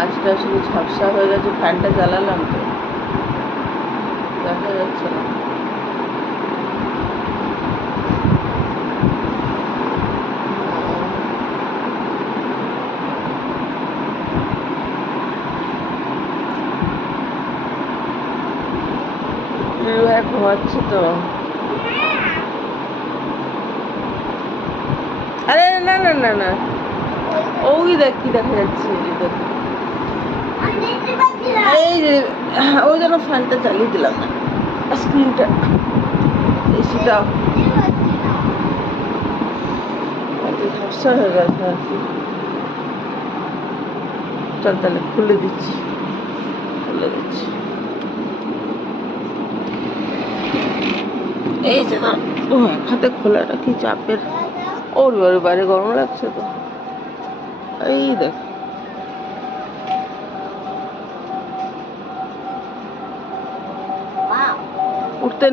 গাছটা শুধু ঝাপসা হয়ে গেছে, ফ্যানটা জ্বালালাম তো দেখা যাচ্ছে না। ঘুমাচ্ছে তো। আরে না না না না, ওই দেখ কি দেখা যাচ্ছে, এই যে ওই জন্য ফ্যানটা চালিয়ে দিলাম না, স্ক্রিনটা এসিটা ঝাপসা হয়ে গেছে আর কি। চল তাহলে খুলে দিচ্ছি। এই যে না, ও এক হাতে খোলাটা কি চাপের। ওর বাইরে গরম লাগছে তো। এই দেখ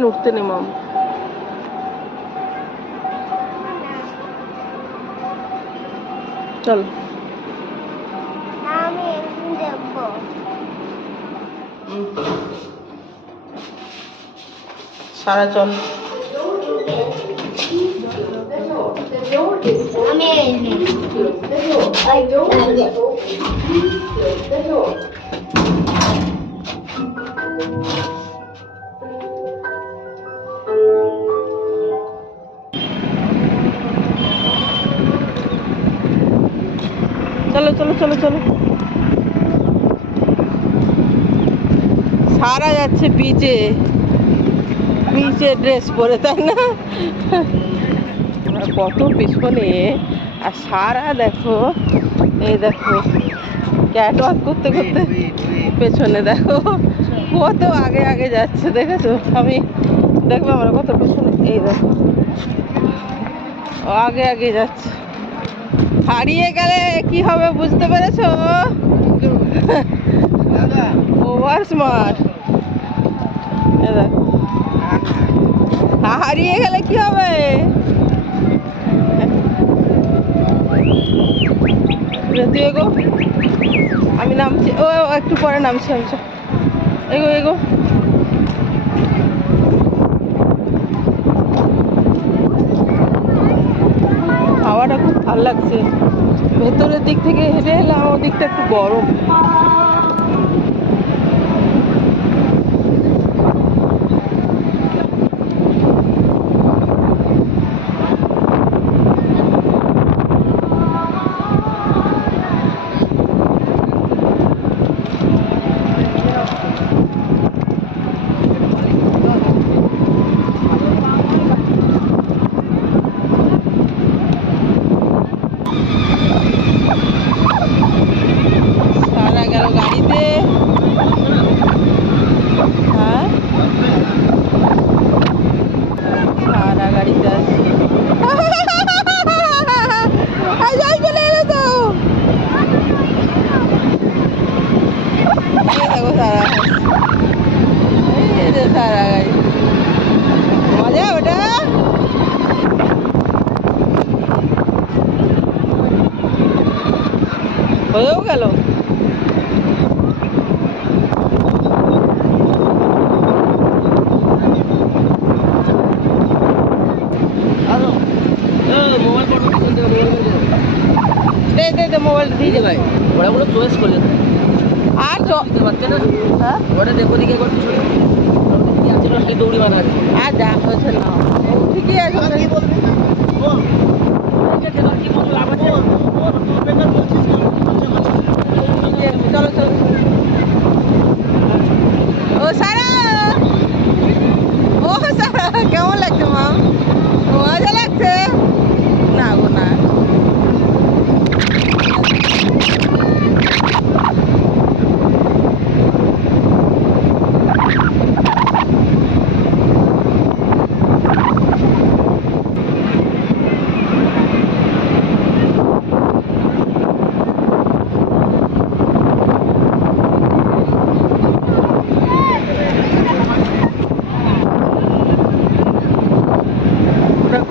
উঠতে নে মাম। চল সারা চল। চলো চলো চলো চলো। সারা যাচ্ছে বিচে, ড্রেস পরে, তাই না? কত পিছনে, আর সারা দেখো, এই দেখো ক্যাট ওয়াক করতে করতে পেছনে দেখো কত আগে আগে যাচ্ছে, দেখেছো? আমি দেখবো আমরা কত পিছনে, এই দেখো আগে আগে যাচ্ছে। হারিয়ে গেলে কি হবে বুঝতে পেরেছো? Over smart. হারিয়ে গেলে কি হবে? তুই এগো, আমি নামছি, ও একটু পরে নামছি। আমি এগো হাওয়াটা খুব ভালো লাগছে। ভেতরের দিক থেকে হেঁটে এলাম, ওর দিকটা একটু গরম। সারা গেল গাড়িতে। হ্যাঁ সারা গাড়িতে আসছে। চলে এলো তো, দেখো সারা, এই যে সারা গাড়ি। মজা ওটা। হয়েও গেল। দে মোবাইলটা দিয়ে দে ভাই, ওরা বলে চয়েস করলে আর দিতে পারছে না। হ্যাঁ ওটা দেখো দিকে করতে ছোট কি আছে না, দৌড়ি বাঁধা আছে। আর যা হয়েছে না ঠিকই আছে। কি বলবি কি বলবো, লাভ আছে। চলো চলো। ও সারা, ও সারা কেমন লাগছে মা? মজা লাগছে না গো না।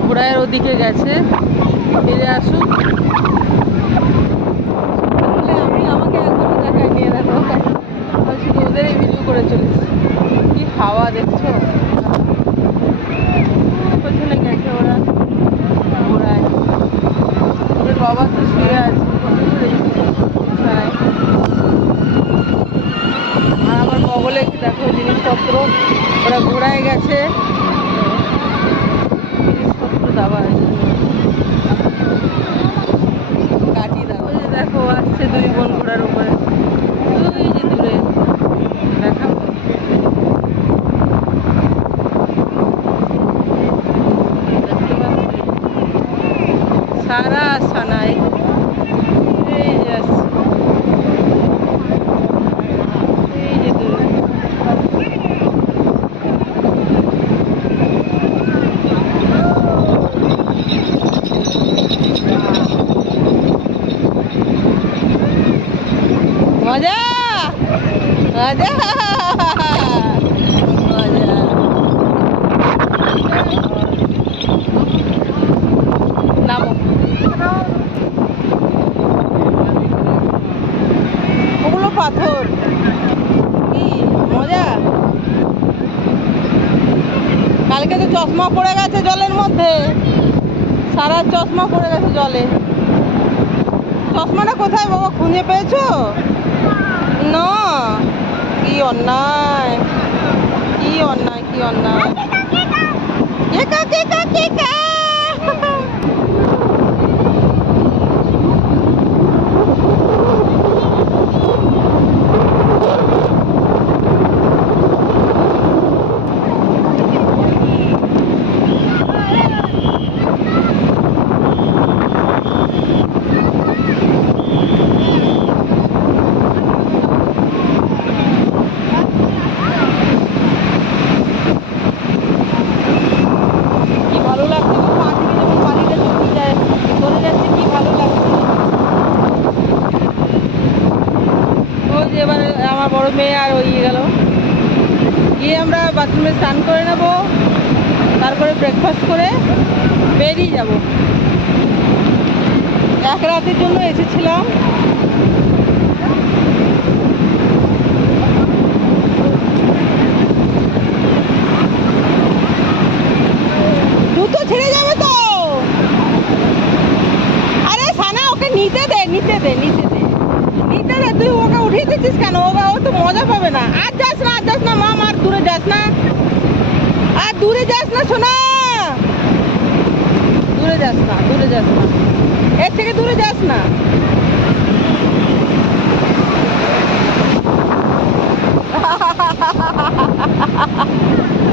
ঘোড়ার ওদিকে গেছে, ফিরে আসুক। আমি আমাকে একবার দেখাই। বাবা তো শুয়ে আছে বিছানায়। আর আমার বগলে দেখো জিনিসপত্র, ওরা ঘোড়ায় গেছে, জিনিসপত্র দাবা আছে। কাটি দাও, দেখো আসছে দুই বোন ঘোড়ার উপরে, ওই যে দূরে দেখাবো। সারা সানাই এই যে আসছে, এই যে দূরে। মজা মজা মজা। নামো, ওগুলো পাথর। কি মজা। কালকে তো চশমা পড়ে গেছে জলের মধ্যে, সারা চশমা পড়ে গেছে জলে। চশমাটা কোথায় বাবা, খুঁজে পেয়েছো? না, কি অন্যায়, কি অন্যায়, কি অন্যায়। কেকা কেকা কেকা। কি ভালো লাগছে গো, পা থেকে যখন পানিটা চলে যায়, চলে যাচ্ছে, কি ভালো লাগছে। ওই যে এবারে আমার বড় মেয়ে আর ওই গেল, গিয়ে আমরা বাথরুমে স্নান করে নেব, তারপরে ব্রেকফাস্ট করে বেরিয়ে যাব। এক রাতের জন্য এসেছিলাম। জুতো ছিঁড়ে যাবে তো। আরে সানা, ওকে নিতে দে, নিতে দে, নিতে দে, নিতে দে। তুই ওকে উঠিয়ে দিচ্ছিস কেন? ও তো মজা পাবে না। আর যাস না, আর যাস না মাম, আর দূরে যাস না, আর দূরে যাস না সোনা, দূরে যাস না, দূরে যাস না, এর থেকে দূরে যাস না।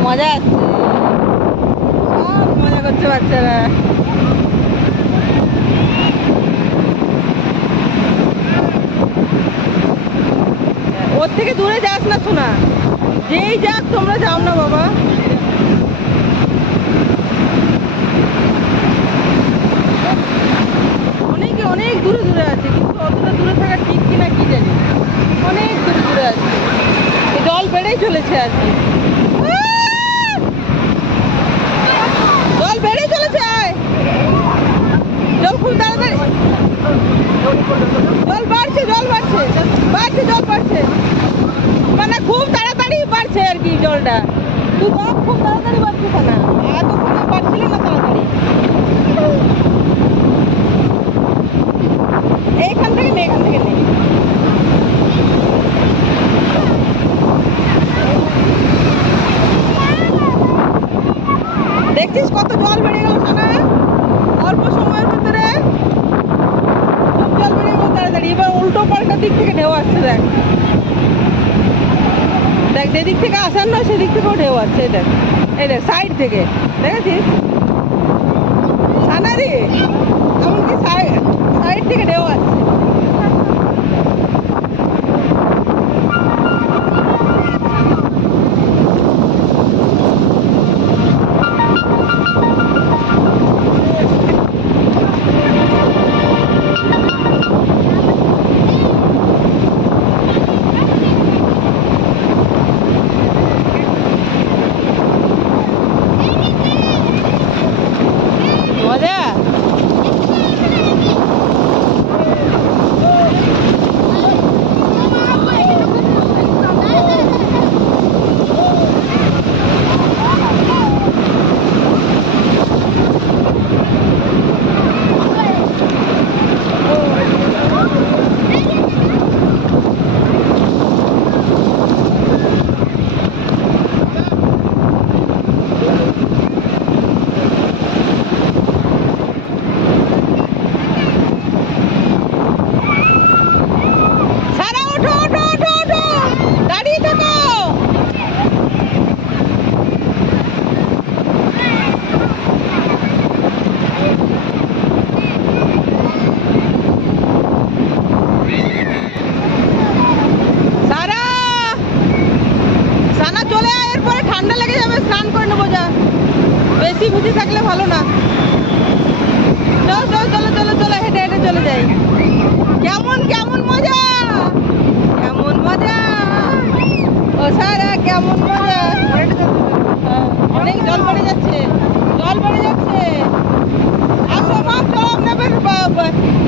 মজা আসছে, সব মজা করছে বাচ্চারা। ওর থেকে দূরে যাস না সোনা, যেই যাক তোমরা যাও না বাবা। অনেকে অনেক দূরে দূরে আছে, কিন্তু অতটা দূরে থাকা ঠিক কিনা কি জানি, অনেক দূরে দূরে আছে। জল বেড়েই চলেছে আর কি, জল বেড়েই চলেছে। আয়, জল খুব তাড়াতাড়ি, জল বাড়ছে, জল বাড়ছে, বাড়ছে, জল বাড়ছে, মানে খুব তাড়াতাড়ি বাড়ছে আর কি জলটা। তুই দেখ খুব তাড়াতাড়ি বাড়ছিস না, এতক্ষণে বাড়ছিল না তাড়াতাড়ি। এইখান থেকে নেই, এখান থেকে নেই। দেখছিস কত জল বেড়ে গেল সোনা, অল্প সময়ের ভিতরে খুব জল বেড়ে গেল তাড়াতাড়ি। এবার উল্টো পাল্টা দিক থেকে ঢেউ আসছে, দেখ দেখ, যেদিক থেকে আসার নয় সেদিক থেকেও ঢেউ আসছে। এই দেখ, এই দেখ, সাইড থেকে দেখেছিস সানা রে, এমনকি সাইড থেকে ঢেউ আসছে। মজা।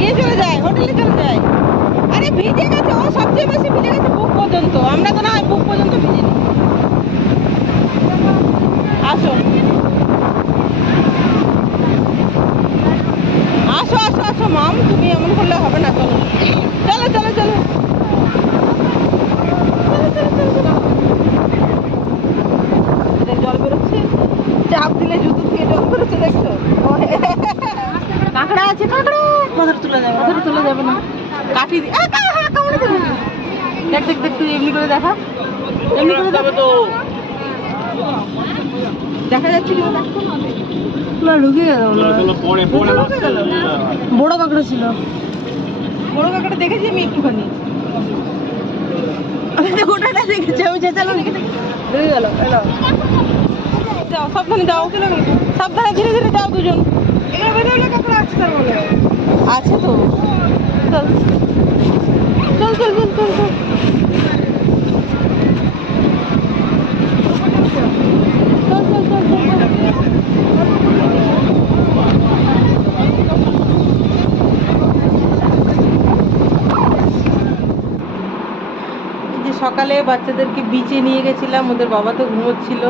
ইয়ে চলে যায়, হোটেলে চলে যায়। আরে ভিজে গেছে, ও সবচেয়ে বেশি ভিজে গেছে বুক পর্যন্ত, আমরা তো না হয় বুক পর্যন্ত ভিজিনি। আসো আসো আসো আসো মাম, তুমি এমন করলে হবে না, চলো চলো চলো চলো জল বেরোচ্ছে, চাপ দিলে জুতো থেকে জল বেরোচ্ছে, দেখছো? কাঁকড়া আছে, কাঁকড়া মাথাটা তুলে যাবে, মাথাটা তুলে যাবে না, কাটি দি কামড়ে দেবে। দেখ দেখ দেখ, তুই এমনি করে দেখা, এমনি করে দেখা তো, দেখা যাচ্ছে কি না, ঢুকে গেল, বড় কাঁকড়া ছিল, বড় কাঁকড়া দেখেছি আমি একটুখানি, ওটা দেখেছি আমি, চেঁচালো ঢুকে গেল। যাও সাবধানে যাও, সাবধানে ধীরে ধীরে যাও দুজন, এখানে বেরোলে কাঁকড়া আছে তার বলে, আছে তো, চল চল চল চল চল চল। সকালে বাচ্চাদেরকে বিচে নিয়ে গেছিলাম, ওদের বাবা তো ঘুমোচ্ছিল,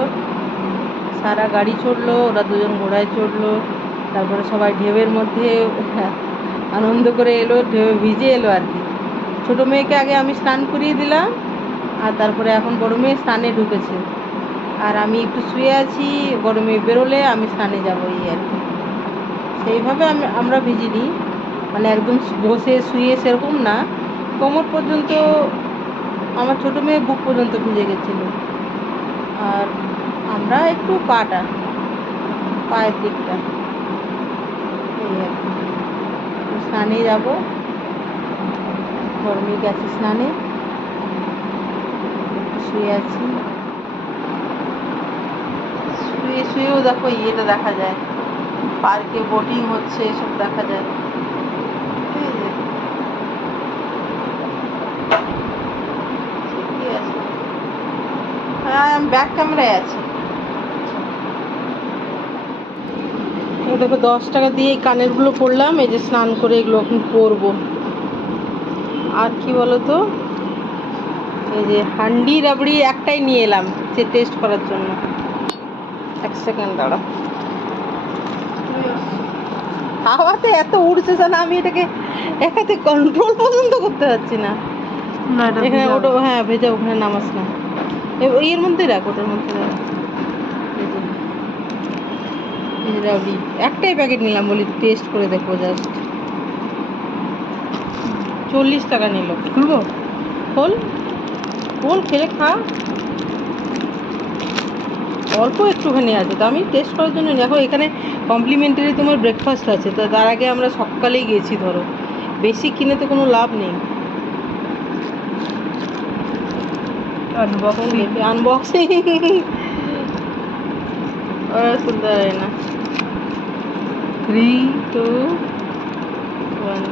সারা গাড়ি চড়লো, ওরা দুজন ঘোড়ায় চড়লো, তারপরে সবাই ঢেউয়ের মধ্যে আনন্দ করে এলো, ঢেউ ভিজে এলো আর কি। ছোটো মেয়েকে আগে আমি স্নান করিয়ে দিলাম, আর তারপরে এখন বড় মেয়ে স্নানে ঢুকেছে, আর আমি একটু শুয়ে আছি, বড় মেয়ে বেরোলে আমি স্নানে যাবো এই আর কি। সেইভাবে আমরা ভিজিনি, মানে একদম বসে শুয়ে সেরকম না, কোমর পর্যন্ত, আমার ছোটো মেয়ে বুক পর্যন্ত ভিজে গেছিলো, আর আমরা একটু পাটা, পায়ের দিকটা, এই আর কি। স্নানে যাবো, গরমে গেছে স্নানে, শুয়ে আছি, শুয়ে শুয়েও দেখো ইয়েটা দেখা যায়, পার্কে বোটিং হচ্ছে, এসব দেখা যায়। ঠিকই আছে, হ্যাঁ আমি ব্যাক ক্যামেরায় আছি। দেখো 10 টাকা দিয়ে এই কানেরগুলো পরলাম, এই যে স্নান করে এগুলো এখন পরবো। আর কি বলতো, এই যে হান্ডি রাবড়ি একটাই নিয়ে এলাম যে টেস্ট করার জন্য। এক সেকেন্ড দাঁড়া, হাওয়াতে এত উড়ছে না, আমি এটাকে একাতে কন্ট্রোল পর্যন্ত করতে পারছি না। এখানে ওটা, হ্যাঁ ভেজা, ওখানে নামাস না, এর মধ্যেই রাখ, ওটার মধ্যে রাখ। রাবড়ি একটাই প্যাকেট নিলাম, বলি টেস্ট করে দেখবো, জাস্ট 40 টাকা নিল। খুলবো? খোল খোল, খেলে খা, অল্প একটুখানি আছে তো, আমি টেস্ট করার জন্য। দেখো এখানে কমপ্লিমেন্টারি তোমার ব্রেকফাস্ট আছে, তো তার আগে আমরা সকালেই গেছি, ধরো বেশি কিনে তো কোনো লাভ নেই। আনবক্সিং ওরা শুনতে পারে না। 3, 2, 1।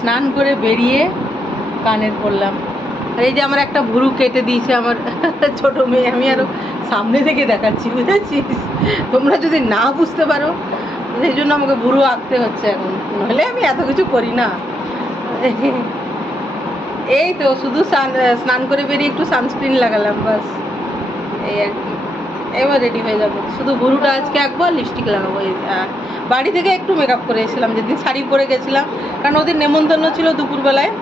স্নান করে বেরিয়ে কানের পরলাম, আর এই যে আমার একটা ভুরু কেটে দিয়েছে আমার ছোট মেয়ে, আমি আরো সামনে থেকে দেখাচ্ছি, বুঝেছিস? তোমরা যদি না বুঝতে পারো, সেই জন্য আমাকে ভুরু আঁকতে হচ্ছে এখন, নাহলে আমি এত কিছু করি না। এই তো শুধু স্নান করে বেরিয়ে একটু সানস্ক্রিন লাগালাম, বাস এই আর কি। এবার রেডি হয়ে যাবো, শুধু ভুরুটা আজকে একবার লিপস্টিক লাগাবো। বাড়ি থেকে একটু মেকআপ করে এসেছিলাম, যেদিন শাড়ি পরে গেছিলাম, কারণ ওদের নেমন্তন্ন ছিল দুপুরবেলায়,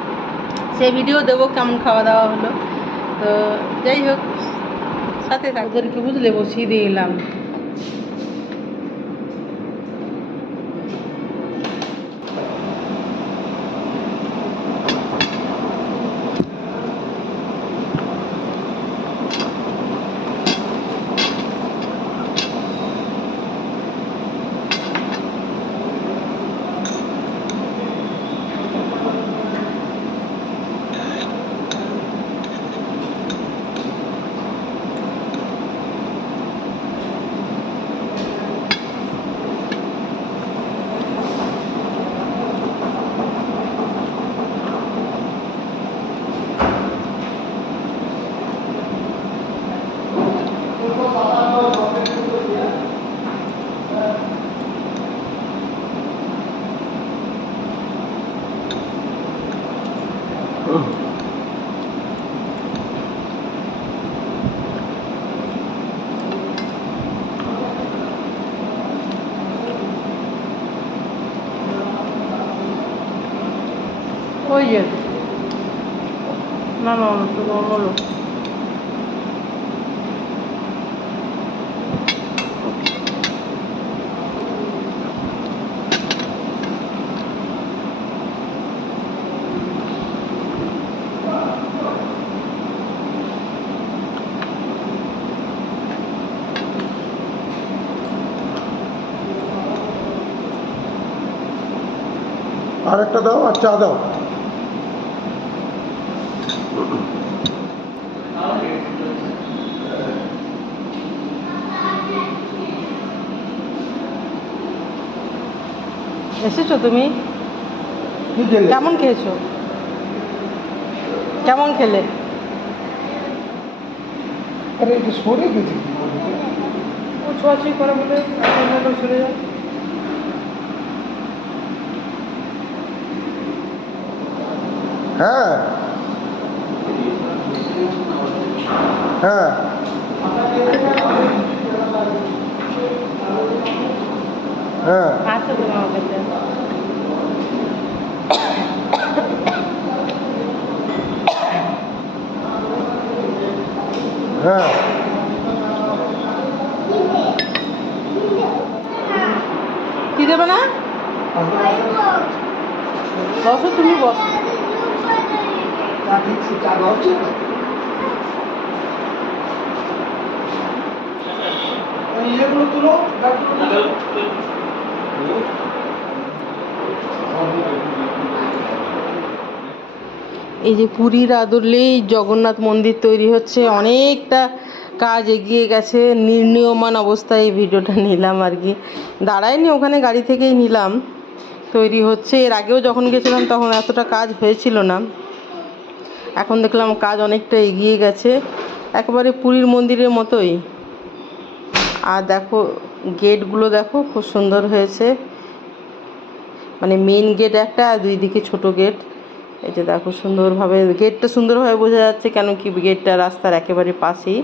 সেই ভিডিও দেবো কেমন খাওয়া দাওয়া হলো। তো যাই হোক, সাথে ওদেরকে বুঝলে বসিয়ে দিয়ে এলাম। ওই যে না না তো হলো আর একটা দাও আর চা দাও। এসেছো তুমি? কেমন খেয়েছো? কেমন খেলে? আরে এটা সরে গেছে ও ছোঁয়াছুঁই করে বলে সরে যায়। হ্যাঁ হ্যাঁ হ্যাঁ আচ্ছা তোমার কাছে হ্যাঁ কি দেবে না? বসো তুমি বসো। এই যে পুরীর আদলেই জগন্নাথ মন্দির তৈরি হচ্ছে, অনেকটা কাজ এগিয়ে গেছে, নির্ণীয়মান অবস্থায় এই ভিডিওটা নিলাম আর কি, দাঁড়ায়নি ওখানে, গাড়ি থেকেই নিলাম। তৈরি হচ্ছে, এর আগেও যখন গেছিলাম তখন এতটা কাজ হয়েছিল না, এখন দেখলাম কাজ অনেকটা এগিয়ে গেছে, একেবারে পুরীর মন্দিরের মতোই। আর দেখো গেটগুলো দেখো খুব সুন্দর হয়েছে, মানে মেন গেট একটা আর দুই দিকে ছোট গেট। এই যে দেখো সুন্দরভাবে গেটটা সুন্দরভাবে বোঝা যাচ্ছে, কেন কি গেটটা রাস্তার একেবারে পাশেই,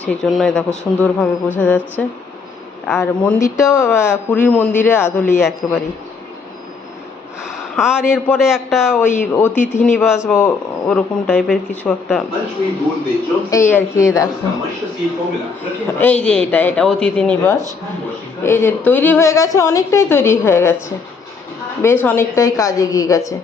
সেই জন্যই দেখো সুন্দরভাবে বোঝা যাচ্ছে। আর মন্দিরটাও পুরীর মন্দিরে আদলেই একেবারেই। আর এরপরে একটা ওই অতিথি নিবাস বা ওরকম টাইপের কিছু একটা, এই আর কি দেখো, এই যে এটা অতিথি নিবাস, এই যে তৈরি হয়ে গেছে, অনেকটাই তৈরি হয়ে গেছে, বেশ অনেকটাই কাজ এগিয়ে গেছে।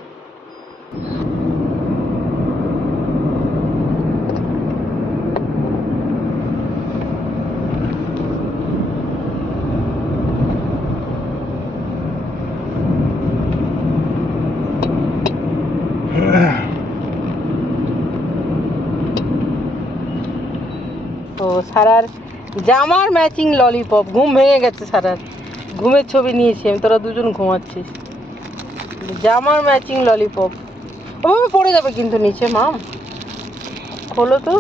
তো সারার জামার ম্যাচিং ললিপপ, ঘুম ভেঙে গেছে সারার, ঘুমের ছবি নিয়েছি আমি, তোরা দুজন ঘুমাচ্ছিস। জামার ম্যাচিং ললিপপ, ওভাবে পড়ে যাবে কিন্তু নিচে, মাম খোলো তো,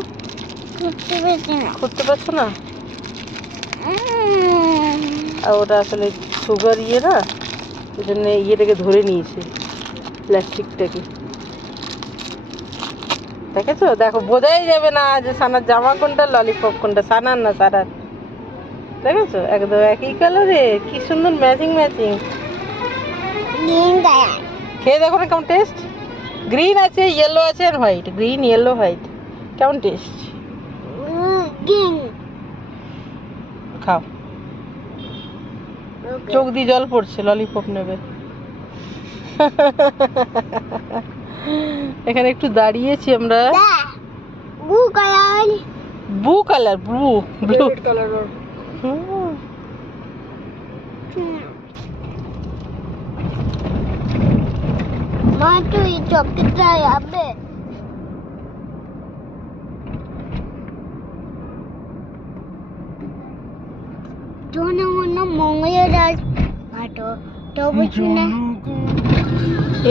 খুঁজতে পারছো না, আর ওটা আসলে সুগার ইয়ে না, ওই জন্য ইয়েটাকে ধরে নিয়েছে, প্লাস্টিকটাকে, দেখেছো? দেখো বোঝাই যাবে না যে সানার জামা কোনটা, ললিপপ কোনটা, সানার না সারার, দেখেছো? একদম একই কালারে, কি সুন্দর ম্যাচিং ম্যাচিং। খেয়ে দেখো না কেমন টেস্ট, গ্রিন আছে, ইয়েলো আছে আর হোয়াইট, গ্রিন ইয়েলো হোয়াইট, কেমন টেস্ট? খাও, চোখ দিয়ে জল পড়ছে, ললিপপ নেবে। এখানে একটু দাঁড়িয়েছি আমরা, ব্লু কালার, ব্লু কালার, মা তুই চকলেটটা যাবে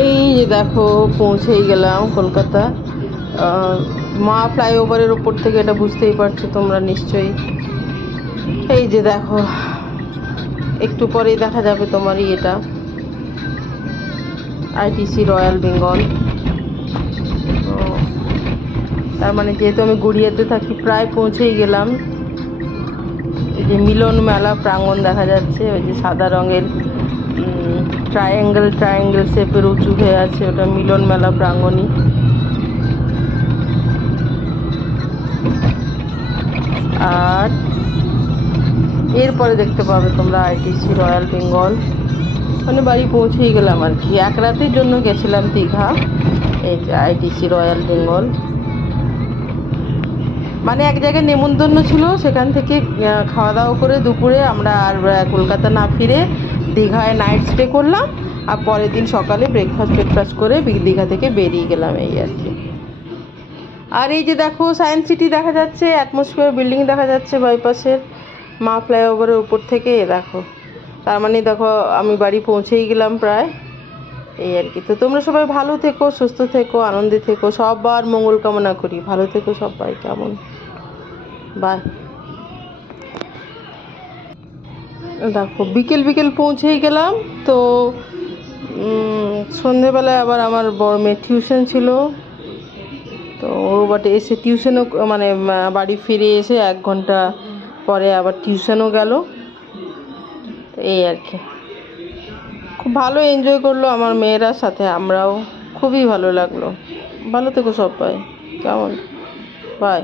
এই যে দেখো পৌঁছেই গেলাম কলকাতা, মা ফ্লাইওভারের ওপর থেকে, এটা বুঝতেই পারছো তোমরা নিশ্চয়ই। এই যে দেখো একটু পরেই দেখা যাবে তোমার এটা আইটিসি রয়্যাল বেঙ্গল। তার মানে যেহেতু আমি গড়িয়াতে থাকি, প্রায় পৌঁছেই গেলাম। এই যে মিলন মেলা প্রাঙ্গণ দেখা যাচ্ছে, ওই যে সাদা রঙের ট্রায়াঙ্গেল শেপের উঁচু হয়ে আছে, ওটা মিলন মেলা প্রাঙ্গণই। আর এরপরে দেখতে পাবে তোমরা আইটিসি রয়্যাল বেঙ্গল। মানে বাড়ি পৌঁছেই গেলাম আর কি, এক রাতের জন্য গেছিলাম দীঘা। এই যে আইটিসি রয়্যাল বেঙ্গল, মানে এক জায়গায় নেমন্তন্ন ছিল, সেখান থেকে খাওয়া দাওয়া করে দুপুরে আমরা আর কলকাতা না ফিরে দীঘায় নাইট স্টে করলাম, আর পরের দিন সকালে ব্রেকফাস্ট করে দীঘা থেকে বেরিয়ে গেলাম, এই আর কি। আর এই যে দেখো সায়েন্স সিটি দেখা যাচ্ছে, অ্যাটমসফিয়ার বিল্ডিং দেখা যাচ্ছে বাইপাসের মা ফ্লাইওভারের উপর থেকে, দেখো। তার মানে দেখো আমি বাড়ি পৌঁছেই গেলাম প্রায়, এই আর কি। তো তোমরা সবাই ভালো থেকো, সুস্থ থেকো, আনন্দে থেকো, সবার মঙ্গল কামনা করি। ভালো থেকো সবাই, কেমন, বাই। দেখো বিকেল পৌঁছেই গেলাম। তো সন্ধেবেলায় আবার আমার বড় মেয়ের টিউশন ছিল, তো ও বাটে এসে টিউশনও, মানে বাড়ি ফিরে এসে 1 ঘন্টা পরে আবার টিউশনও গেল, এই আর কি। খুব ভালো এনজয় করলো আমার মেয়েরা, সাথে আমরাও, খুবই ভালো লাগলো। ভালো থেকো সবাই, কেমন, বাই।